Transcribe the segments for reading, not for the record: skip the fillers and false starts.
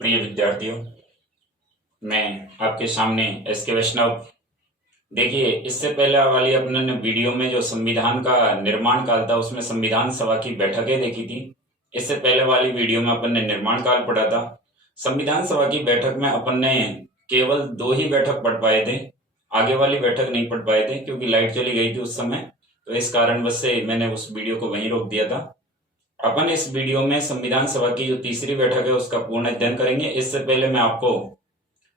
प्रिय विद्यार्थियों, मैं आपके सामने एस के वैष्णव। देखिए, इससे पहले वाली अपने ने वीडियो में जो संविधान का निर्माण काल था उसमें संविधान सभा की बैठकें देखी थी। इससे पहले वाली वीडियो में अपन ने निर्माण काल पढ़ा था। संविधान सभा की बैठक में अपन ने केवल 2 ही बैठक पढ़ पाए थे, आगे वाली बैठक नहीं पढ़ पाए थे क्योंकि लाइट चली गई थी उस समय। तो इस कारणवश से मैंने उस वीडियो को वहीं रोक दिया था। अपन इस वीडियो में संविधान सभा की जो तीसरी बैठक है उसका पूर्ण अध्ययन करेंगे। इससे पहले मैं आपको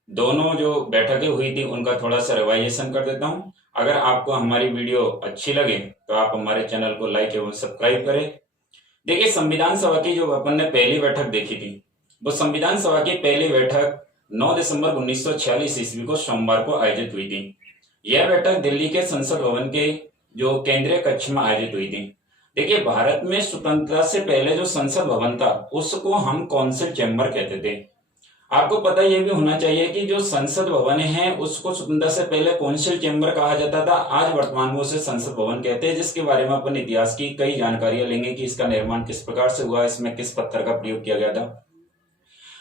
दोनों जो बैठकें हुई थी उनका थोड़ा सा रिवाइजेशन कर देता हूं। अगर आपको हमारी वीडियो अच्छी लगे तो आप हमारे चैनल को लाइक एवं सब्सक्राइब करें। देखिए, संविधान सभा की जो अपन ने पहली बैठक देखी थी, वो संविधान सभा की पहली बैठक 9 दिसंबर 1946 ईस्वी को सोमवार को आयोजित हुई थी। यह बैठक दिल्ली के संसद भवन के जो केंद्रीय कक्ष में आयोजित हुई थी। देखिए, भारत में स्वतंत्रता से पहले जो संसद भवन था उसको हम कौंसिल चैम्बर कहते थे। आपको पता ये भी होना चाहिए कि जो संसद भवन है उसको स्वतंत्रता से पहले कौंसिल चैम्बर कहा जाता था। आज वर्तमान में उसे संसद भवन कहते हैं, जिसके बारे में अपन इतिहास की कई जानकारियां लेंगे कि इसका निर्माण किस प्रकार से हुआ, इसमें किस पत्थर का प्रयोग किया गया था।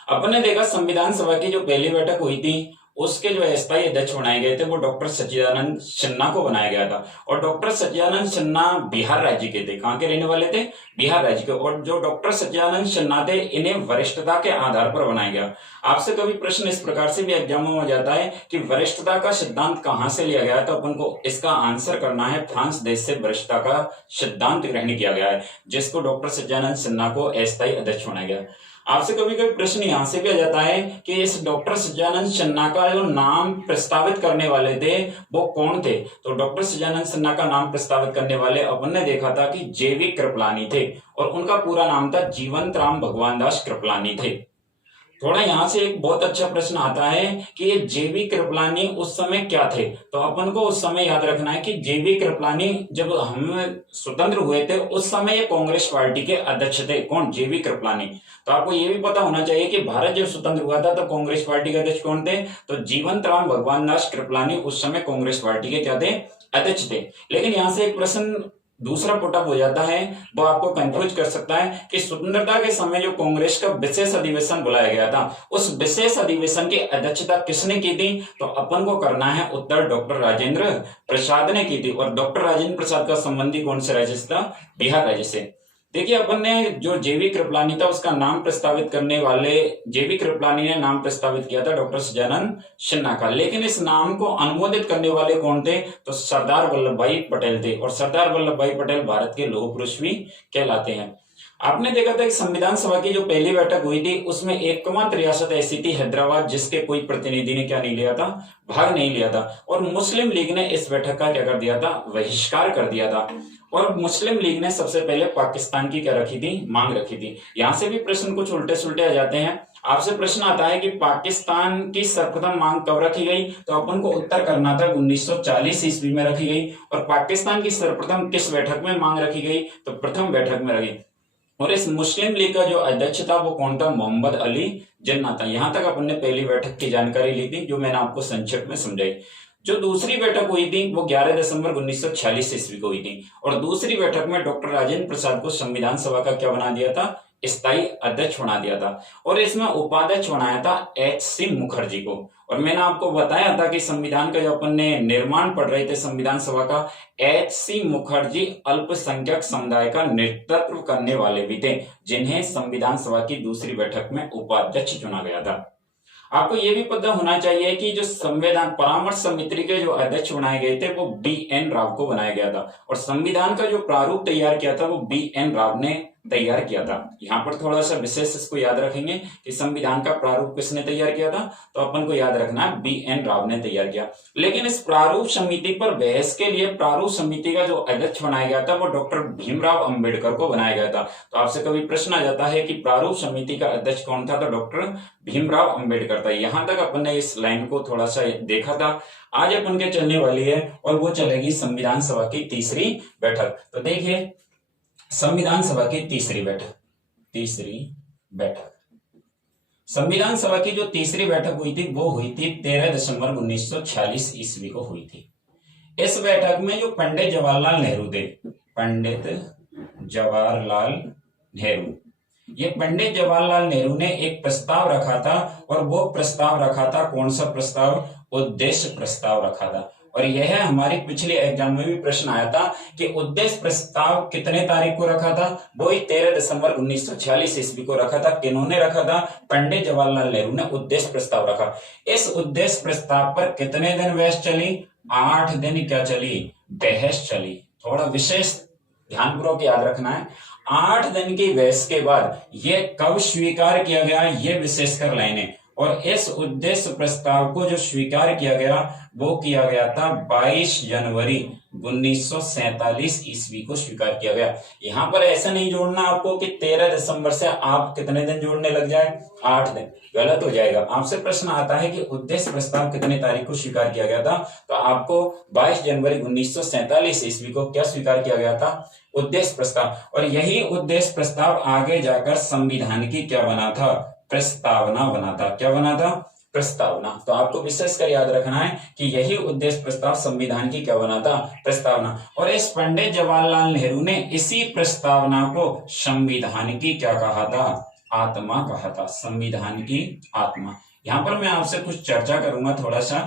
अपन ने देखा संविधान सभा की जो पहली बैठक हुई थी उसके जो अस्थायी अध्यक्ष बनाए गए थे वो डॉक्टर सच्चिदानंद सिन्हा को बनाया गया था। और डॉक्टर सच्चिदानंद सिन्हा बिहार राज्य के थे। कहां के रहने वाले थे? बिहार राज्य के। और जो डॉक्टर सच्चिदानंद सिन्हा थे इन्हें वरिष्ठता के आधार पर बनाया गया। आपसे कभी प्रश्न इस प्रकार से भी एग्जामों में जाता है कि वरिष्ठता का सिद्धांत कहां से लिया गया है, तो अपन को इसका आंसर करना है फ्रांस देश से वरिष्ठता का सिद्धांत ग्रहण किया गया है, जिसको डॉक्टर सच्चिदानंद सिन्हा को अस्थायी अध्यक्ष बनाया गया। आपसे कभी कभी प्रश्न यहां से भी आ जाता है कि इस डॉक्टर सच्चिदानंद सिन्हा का जो नाम प्रस्तावित करने वाले थे वो कौन थे? तो डॉक्टर सच्चिदानंद सिन्हा का नाम प्रस्तावित करने वाले अपन ने देखा था कि जेवी कृपलानी थे, और उनका पूरा नाम था जीवंत राम भगवान दास कृपलानी थे। थोड़ा यहाँ से एक बहुत अच्छा प्रश्न आता है कि ये जेबी कृपलानी उस समय क्या थे? तो अपन को उस समय याद रखना है कि जेबी कृपलानी जब हम स्वतंत्र हुए थे उस समय ये कांग्रेस पार्टी के अध्यक्ष थे। कौन? जेबी कृपलानी। तो आपको ये भी पता होना चाहिए कि भारत जब स्वतंत्र हुआ था तो कांग्रेस पार्टी के अध्यक्ष कौन थे? तो जीवंत राम भगवान दास कृपलानी उस समय कांग्रेस पार्टी के क्या थे? अध्यक्ष थे। लेकिन यहाँ से एक प्रश्न दूसरा पुटअप हो जाता है, वो आपको कंफ्यूज कर सकता है कि स्वतंत्रता के समय जो कांग्रेस का विशेष अधिवेशन बुलाया गया था उस विशेष अधिवेशन की अध्यक्षता किसने की थी? तो अपन को करना है उत्तर डॉक्टर राजेंद्र प्रसाद ने की थी। और डॉक्टर राजेंद्र प्रसाद का संबंधी कौन से राज्य से था? बिहार राज्य से। देखिए, अपन ने जो जेवी कृपलानी था उसका नाम प्रस्तावित करने वाले जेवी कृपलानी ने नाम प्रस्तावित किया था डॉक्टर सच्चिदानंद सिन्हा का। लेकिन इस नाम को अनुमोदित करने वाले कौन थे? तो सरदार वल्लभ भाई पटेल थे। और सरदार वल्लभ भाई पटेल भारत के लौह पुरुष भी कहलाते हैं। आपने देखा था कि संविधान सभा की जो पहली बैठक हुई थी उसमें एकमात्र रियासत ऐसी थी हैदराबाद, जिसके कोई प्रतिनिधि ने क्या नहीं लिया था? भाग नहीं लिया था। और मुस्लिम लीग ने इस बैठक का क्या कर दिया था? बहिष्कार कर दिया था। और मुस्लिम लीग ने सबसे पहले पाकिस्तान की क्या रखी थी? मांग रखी थी। यहां से भी प्रश्न कुछ उल्टे सुलटे आ जाते हैं। आपसे प्रश्न आता है कि पाकिस्तान की सर्वप्रथम मांग कब रखी गई? तो अपन को उत्तर करना था 1940 ईस्वी में रखी गई। और पाकिस्तान की सर्वप्रथम किस बैठक में मांग रखी गई? तो प्रथम बैठक में रखी। और इस मुस्लिम लीग का जो अध्यक्ष था वो कौन था? मोहम्मद अली जिन्ना था। यहां तक अपन ने पहली बैठक की जानकारी ली थी जो मैंने आपको संक्षिप्त में समझाई। जो दूसरी बैठक हुई थी वो 11 दिसंबर 1946 ईस्वी को हुई थी। और दूसरी बैठक में डॉक्टर राजेंद्र प्रसाद को संविधान सभा का क्या बना दिया था? स्थायी अध्यक्ष बना दिया था। और इसमें उपाध्यक्ष बनाया था H.C. मुखर्जी को। और मैंने आपको बताया था कि संविधान का जो अपन ने निर्माण पढ़ रहे थे संविधान सभा का, H.C. मुखर्जी अल्पसंख्यक समुदाय का नेतृत्व करने वाले भी थे, जिन्हें संविधान सभा की दूसरी बैठक में उपाध्यक्ष चुना गया था। आपको यह भी पता होना चाहिए कि जो संविधान परामर्श समिति के जो अध्यक्ष बनाए गए थे वो B.N. राव को बनाया गया था। और संविधान का जो प्रारूप तैयार किया था वो B.N. राव ने तैयार किया था। यहाँ पर थोड़ा सा विशेष इसको याद रखेंगे कि संविधान का प्रारूप किसने तैयार किया था? तो अपन को याद रखना है B.N. राव ने तैयार किया। लेकिन इस प्रारूप समिति पर बहस के लिए प्रारूप समिति का जो अध्यक्ष बनाया गया था वो डॉक्टर भीमराव अंबेडकर को बनाया गया था। तो आपसे कभी प्रश्न आ जाता है कि प्रारूप समिति का अध्यक्ष कौन था? तो डॉक्टर भीमराव अंबेडकर था। यहां तक अपन ने इस लाइन को थोड़ा सा देखा था। आज अपन के चलने वाली है और वो चलेगी संविधान सभा की तीसरी बैठक। तो देखिए, संविधान सभा की तीसरी बैठक संविधान सभा की जो तीसरी बैठक हुई थी वो हुई थी 13 दिसंबर 1946 ईस्वी को हुई थी। इस बैठक में जो पंडित जवाहरलाल नेहरू थे, पंडित जवाहरलाल नेहरू, ये पंडित जवाहरलाल नेहरू ने एक प्रस्ताव रखा था, और वो प्रस्ताव रखा था, कौन सा प्रस्ताव? उद्देश्य प्रस्ताव रखा था। और यह हमारी पिछले एग्जाम में भी प्रश्न आया था कि उद्देश्य प्रस्ताव कितने तारीख को रखा था? वो ही 13 दिसंबर 1946 ईस्वी को रखा था। किन्होंने रखा था? पंडित जवाहरलाल नेहरू ने उद्देश्य प्रस्ताव रखा। इस उद्देश्य प्रस्ताव पर कितने दिन बहस चली? 8 दिन क्या चली? बहस चली। थोड़ा विशेष ध्यानपूर्वक याद रखना है। 8 दिन की बहस के बाद यह कब स्वीकार किया गया, ये विशेषकर लाइनें। और इस उद्देश्य प्रस्ताव को जो स्वीकार किया गया वो किया गया था 22 जनवरी 1947 ईस्वी को स्वीकार किया गया। यहां पर ऐसा नहीं जोड़ना आपको कि 13 दिसंबर से आप कितने दिन जोड़ने लग जाए, 8 दिन, गलत हो जाएगा। आपसे प्रश्न आता है कि उद्देश्य प्रस्ताव कितने तारीख को स्वीकार किया गया था, तो आपको 22 जनवरी 1947 ईस्वी को क्या स्वीकार किया गया था? उद्देश्य प्रस्ताव। और यही उद्देश्य प्रस्ताव आगे जाकर संविधान की क्या बना था? प्रस्तावना बना था। क्या बना था? प्रस्तावना। तो आपको विशेषकर याद रखना है कि यही उद्देश्य प्रस्ताव संविधान की क्या बना था? प्रस्तावना। और इस पंडित जवाहरलाल नेहरू ने इसी प्रस्तावना को संविधान की क्या कहा था? आत्मा कहा था। संविधान की आत्मा। यहां पर मैं आपसे कुछ चर्चा करूंगा थोड़ा सा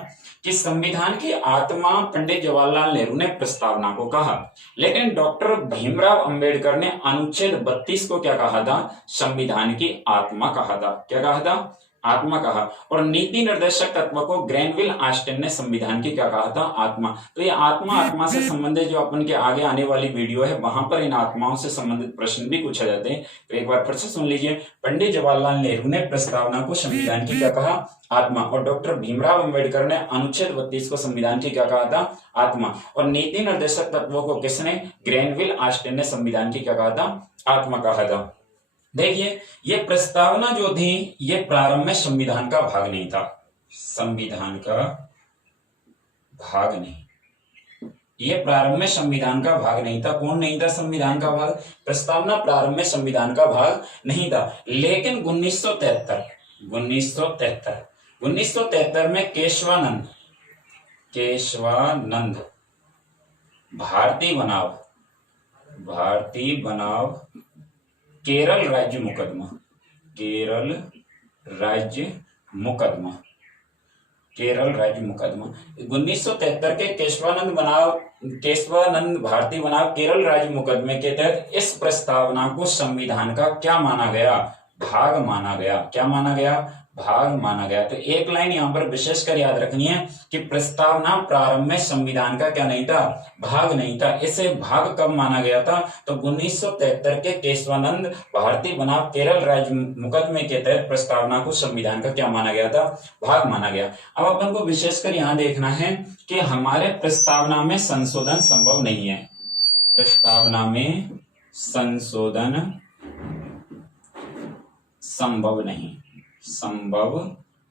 कि संविधान की आत्मा पंडित जवाहरलाल नेहरू ने प्रस्तावना को कहा, लेकिन डॉक्टर भीमराव अंबेडकर ने अनुच्छेद 32 को क्या कहा था? संविधान की आत्मा कहा था। क्या कहा था? आत्मा कहा। और नीति निर्देशक तत्व को ग्रेनविल ऑस्टिन ने संविधान की क्या कहा था? आत्मा। तो ये आत्मा से संबंधित जो अपन के आगे आने वाली वीडियो है वहां पर इन आत्माओं से संबंधित प्रश्न भी पूछे जाते हैं। तो एक बार फिर से सुन लीजिए। पंडित जवाहरलाल नेहरू ने प्रस्तावना को संविधान की क्या कहा? आत्मा। और डॉक्टर भीमराव अंबेडकर ने अनुच्छेद 32 को संविधान की क्या कहा था? आत्मा। और नीति निर्देशक तत्वों को किसने? ग्रेनविल ऑस्टिन ने संविधान की क्या कहा था? आत्मा कहा था। देखिए, ये प्रस्तावना जो थी ये प्रारंभ में संविधान का भाग नहीं था। संविधान का भाग नहीं, ये प्रारंभ में संविधान का भाग नहीं था। कौन नहीं था संविधान का भाग? प्रस्तावना प्रारंभ में संविधान का भाग नहीं था। लेकिन 1973 में केशवानंद भारती बनाव केरल राज्य मुकदमा 1973 के केशवानंद भारती बनाव केरल राज्य मुकदमे के तहत इस प्रस्तावना को संविधान का क्या माना गया? भाग माना गया। क्या माना गया? भाग माना गया। तो एक लाइन यहां पर विशेषकर याद रखनी है कि प्रस्तावना प्रारंभ में संविधान का क्या नहीं था? भाग नहीं था। इसे भाग कब माना गया था? तो 1973 के केशवानंद भारती बनाम केरल राज्य मुकदमे के तहत प्रस्तावना को संविधान का क्या माना गया था? भाग माना गया। अब अपन को विशेषकर यहां देखना है कि हमारे प्रस्तावना में संशोधन संभव नहीं है। प्रस्तावना में संशोधन संभव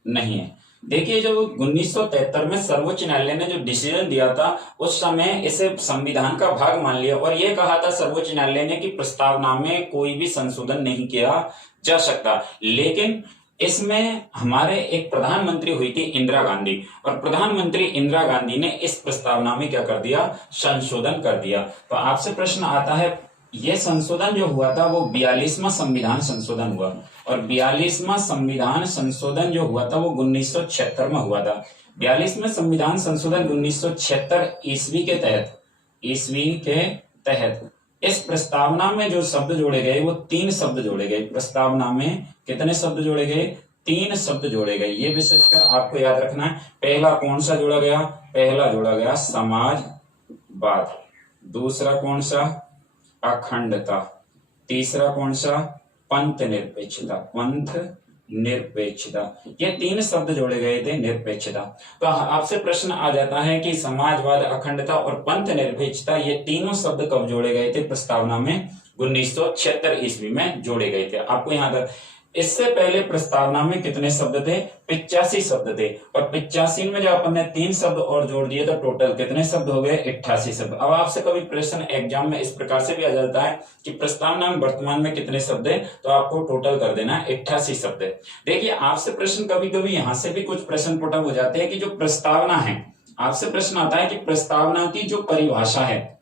नहीं है। देखिए, जब 1973 में सर्वोच्च न्यायालय ने जो डिसीजन दिया था उस समय इसे संविधान का भाग मान लिया और यह कहा था सर्वोच्च न्यायालय ने कि प्रस्तावना में कोई भी संशोधन नहीं किया जा सकता। लेकिन इसमें हमारे एक प्रधानमंत्री हुई थी इंदिरा गांधी, और प्रधानमंत्री इंदिरा गांधी ने इस प्रस्तावना में क्या कर दिया? संशोधन कर दिया। तो आपसे प्रश्न आता है, यह संशोधन जो हुआ था वो 42वां संविधान संशोधन हुआ, और 42वां संविधान संशोधन जो हुआ था वो 1976 में हुआ था। 42वें संविधान संशोधन 1976 ईस्वी के तहत इस प्रस्तावना में जो शब्द जोड़े गए वो 3 शब्द जोड़े गए। प्रस्तावना में कितने शब्द जोड़े गए? 3 शब्द जोड़े गए। ये विशेषकर आपको याद रखना है। पहला कौन सा जोड़ा गया? पहला जोड़ा गया समाजवाद। दूसरा कौन सा? अखंडता। तीसरा कौन सा? पंथ निरपेक्षता। ये 3 शब्द जोड़े गए थे। निरपेक्षता। तो आपसे प्रश्न आ जाता है कि समाजवाद, अखंडता और पंथ निरपेक्षता ये तीनों शब्द कब जोड़े गए थे? प्रस्तावना में 1976 ईस्वी में जोड़े गए थे। आपको यहाँ तक इससे पहले प्रस्तावना में कितने शब्द थे? 85 शब्द थे, और 85 में जब अपन ने 3 शब्द और जोड़ दिए तो टोटल कितने शब्द हो गए? 88 शब्द। अब आपसे कभी प्रश्न एग्जाम में इस प्रकार से भी आ जाता है कि प्रस्तावना में वर्तमान में कितने शब्द है, तो आपको टोटल कर देना है 88 शब्द। देखिए, आपसे प्रश्न कभी कभी यहां से भी कुछ प्रश्न पुटअप हो जाते हैं कि जो प्रस्तावना है, आपसे प्रश्न आता है कि प्रस्तावना की जो परिभाषा है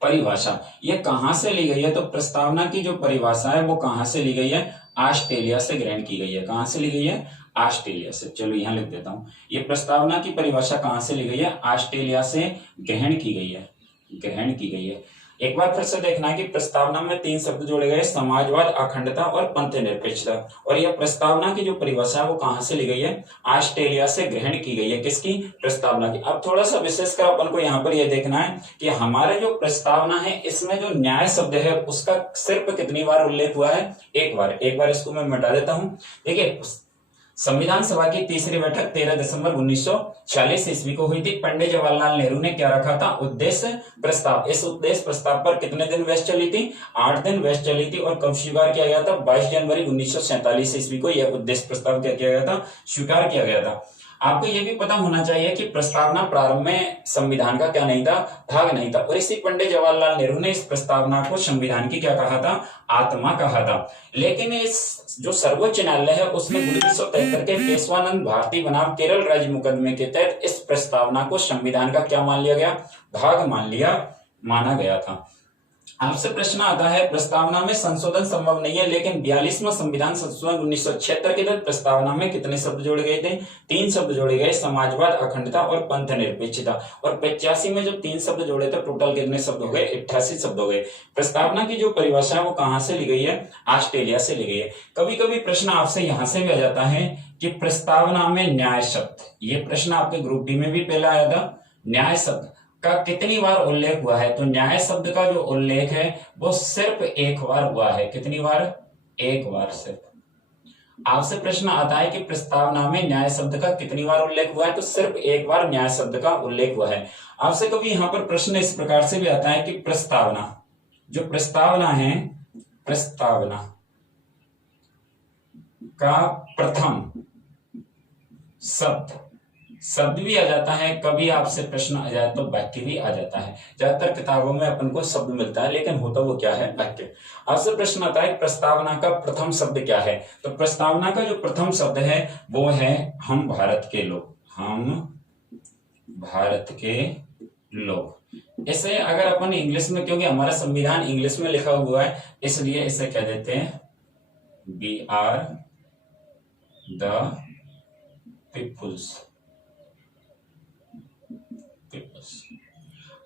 परिभाषा ये कहां से ली गई है? तो प्रस्तावना की जो परिभाषा है वो कहां से ली गई है? ऑस्ट्रेलिया से ग्रहण की गई है। कहां से ली गई है? ऑस्ट्रेलिया से। चलो यहां लिख देता हूं, ये प्रस्तावना की परिभाषा कहां से ली गई है? ऑस्ट्रेलिया से ग्रहण की गई है, ग्रहण की गई है। एक बार फिर से देखना है कि प्रस्तावना में 3 शब्द जोड़े गए, समाजवाद, अखंडता और पंथ निरपेक्षता। और यह प्रस्तावना की जो परिभाषा है वो कहां से ली गई है? ऑस्ट्रेलिया से ग्रहण की गई है। किसकी? प्रस्तावना की। अब थोड़ा सा विशेषकर अपन को यहाँ पर यह देखना है कि हमारे जो प्रस्तावना है इसमें जो न्याय शब्द है उसका सिर्फ कितनी बार उल्लेख हुआ है? एक बार। एक बार इसको मैं मिटा देता हूं। देखिए, संविधान सभा की तीसरी बैठक 13 दिसंबर 1946 ईस्वी को हुई थी। पंडित जवाहरलाल नेहरू ने क्या रखा था? उद्देश्य प्रस्ताव। इस उद्देश्य प्रस्ताव पर कितने दिन बहस चली थी? 8 दिन बहस चली थी। और कब स्वीकार किया गया था? 22 जनवरी 1947 ईस्वी को यह उद्देश्य प्रस्ताव क्या किया गया था? स्वीकार किया गया था। आपको यह भी पता होना चाहिए कि प्रस्तावना प्रारंभ में संविधान का क्या नहीं था? भाग नहीं था। और इसी पंडित जवाहरलाल नेहरू ने इस प्रस्तावना को संविधान की क्या कहा था? आत्मा कहा था। लेकिन इस जो सर्वोच्च न्यायालय है उसने 1973 के पेशवानंद भारती बनाम केरल राज्य मुकदमे के तहत इस प्रस्तावना को संविधान का क्या मान लिया गया? भाग माना गया था। आपसे प्रश्न आता है, प्रस्तावना में संशोधन संभव नहीं है, लेकिन 42वां संविधान संशोधन 1976 के तहत प्रस्तावना में कितने शब्द जोड़े गए थे? 3 शब्द जोड़े गए, समाजवाद, अखंडता और पंथ निरपेक्षता। और 85 में जो 3 शब्द जोड़े थे, टोटल कितने शब्द हो गए? 88 शब्द हो गए। प्रस्तावना की जो परिभाषा है वो कहां से ली गई है? ऑस्ट्रेलिया से ली गई है। कभी कभी प्रश्न आपसे यहां से भी आ जाता है कि प्रस्तावना में न्याय शब्द, ये प्रश्न आपके ग्रुप डी में भी पहले आया था, न्याय शब्द का कितनी बार उल्लेख हुआ है? तो न्याय शब्द का जो उल्लेख है वो सिर्फ एक बार हुआ है। कितनी बार? एक बार सिर्फ। आपसे प्रश्न आता है कि प्रस्तावना में न्याय शब्द का कितनी बार उल्लेख हुआ है? तो सिर्फ एक बार न्याय शब्द का उल्लेख हुआ है। आपसे कभी यहां पर प्रश्न इस प्रकार से भी आता है कि प्रस्तावना, जो प्रस्तावना है, प्रस्तावना का प्रथम शब्द भी आ जाता है। कभी आपसे प्रश्न आ जाए तो वाक्य भी आ जाता है। ज्यादातर किताबों में अपन को शब्द मिलता है, लेकिन होता वो क्या है? वाक्य। आपसे प्रश्न आता है प्रस्तावना का प्रथम शब्द क्या है? तो प्रस्तावना का जो प्रथम शब्द है वो है हम भारत के लोग। हम भारत के लोग। इसे अगर अपन इंग्लिश में, क्योंकि हमारा संविधान इंग्लिश में लिखा हुआ है, इसलिए इसे कह देते हैं वी आर द पीपुल्स।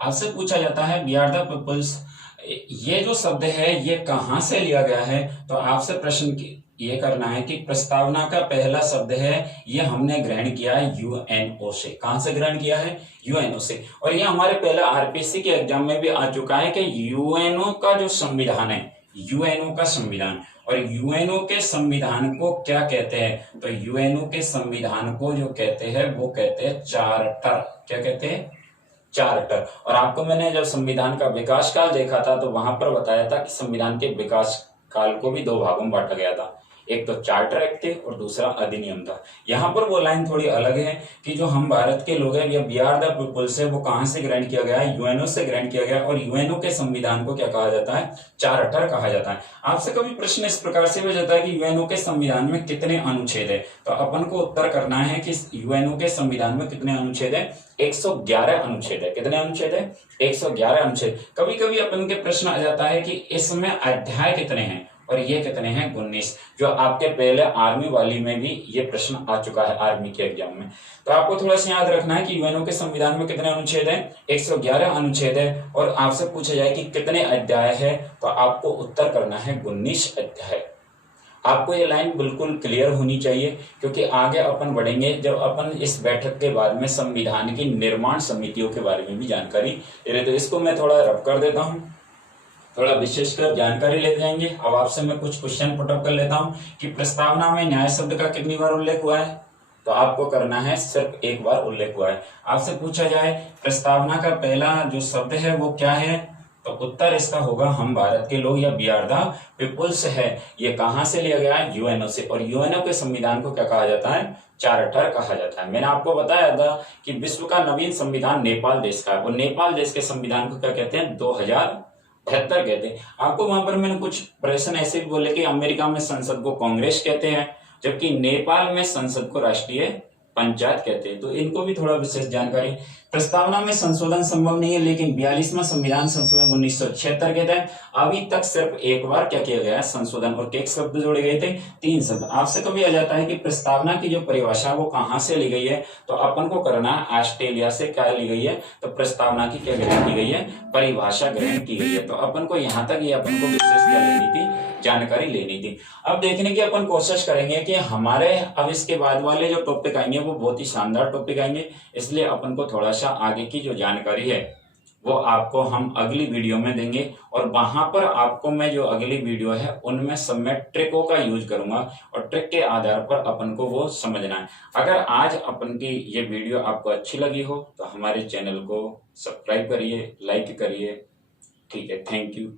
आपसे पूछा जाता है वी आर द पीपुल्स, ये जो शब्द है ये कहां से लिया गया है? तो आपसे प्रश्न ये करना है कि प्रस्तावना का पहला शब्द है ये हमने ग्रहण किया है यूएनओ से। कहां से ग्रहण किया है? यूएनओ से। और ये हमारे पहले आरपीसी के एग्जाम में भी आ चुका है कि यूएनओ का जो संविधान है, यूएनओ का संविधान, और यूएनओ के संविधान को क्या कहते हैं? तो यूएनओ के संविधान को जो कहते हैं वो कहते हैं चार्टर। क्या कहते हैं? चार्टर। और आपको मैंने जब संविधान का विकास काल देखा था तो वहां पर बताया था कि संविधान के विकास काल को भी 2 भागों में बांटा गया था। एक तो चार्टर एक्ट थे और दूसरा अधिनियम था। यहाँ पर वो लाइन थोड़ी अलग है कि जो हम भारत के लोग हैं या वी आर द पीपुल्स है, वो कहां से ग्रहण किया गया है? यूएनओ से ग्रहण किया गया। और यूएनओ के संविधान को क्या कहा जाता है? चार्टर कहा जाता है। आपसे कभी प्रश्न इस प्रकार से भी जाता है कि यूएनओ के संविधान में कितने अनुच्छेद है? तो अपन को उत्तर करना है कि यूएनओ के संविधान में कितने अनुच्छेद है? 111 अनुच्छेद है। कितने अनुच्छेद है? 111 अनुच्छेद। कभी कभी अपन के प्रश्न आ जाता है कि इसमें अध्याय कितने हैं, और ये कितने हैं? 19। जो आपके पहले आर्मी वाली में भी ये प्रश्न आ चुका है, आर्मी के एग्जाम में। तो आपको थोड़ा सा याद रखना है कि यूएनओ के संविधान में कितने अनुच्छेद है? 111 अनुच्छेद है। और आपसे पूछा जाए कि कितने अध्याय है, तो आपको उत्तर करना है 19 अध्याय। आपको ये लाइन बिल्कुल क्लियर होनी चाहिए, क्योंकि आगे अपन बढ़ेंगे जब अपन इस बैठक के बाद में संविधान की निर्माण समितियों के बारे में भी जानकारी ले रहे। तो इसको मैं थोड़ा रब कर देता हूँ, थोड़ा विशेषकर जानकारी ले जाएंगे। अब आपसे मैं कुछ क्वेश्चन पुटअप कर लेता हूं कि प्रस्तावना में न्याय शब्द का कितनी बार उल्लेख हुआ है? तो आपको करना है सिर्फ एक बार उल्लेख हुआ है। आपसे पूछा जाए प्रस्तावना का पहला जो शब्द है वो क्या है? तो उत्तर इसका होगा हम भारत के लोग या वी आर द पीपुल्स है। ये कहां से लिया गया है? यूएनओ से। और यूएनओ के संविधान को क्या कहा जाता है? चार्टर कहा जाता है। मैंने आपको बताया था कि विश्व का नवीन संविधान नेपाल देश का है, और नेपाल देश के संविधान को क्या कहते हैं? 2073 कहते हैं। आपको वहां पर मैंने कुछ प्रश्न ऐसे भी बोले कि अमेरिका में संसद को कांग्रेस कहते हैं, जबकि नेपाल में संसद को राष्ट्रीय पंचायत कहते हैं। तो इनको भी थोड़ा विशेष जानकारी। प्रस्तावना में संशोधन संभव नहीं है, लेकिन 42वां संविधान संशोधन 1976 के तहत अभी तक सिर्फ एक बार क्या किया गया है, संशोधन। और कितने शब्द जोड़े गए थे, 3 शब्द। आपसे कभी आ जाता है कि प्रस्तावना की जो परिभाषा वो कहां से ली गई है, तो अपन को करना है ऑस्ट्रेलिया से क्या ली गई है, तो प्रस्तावना की क्या ग्रहण की गई है, परिभाषा ग्रहण की गई है। तो अपन को यहां तक ये अपन को विशेष क्या लेनी थी, जानकारी लेनी थी। अब देखने की अपन कोशिश करेंगे कि हमारे अब इसके बाद वाले जो टॉपिक आएंगे वो बहुत ही शानदार टॉपिक आएंगे, इसलिए अपन को थोड़ा सा आगे की जो जानकारी है वो आपको हम अगली वीडियो में देंगे। और वहां पर आपको मैं जो अगली वीडियो है उनमें सब में ट्रिकों का यूज करूंगा, और ट्रिक के आधार पर अपन को वो समझना है। अगर आज अपन की ये वीडियो आपको अच्छी लगी हो तो हमारे चैनल को सब्सक्राइब करिए, लाइक करिए। ठीक है, थैंक यू।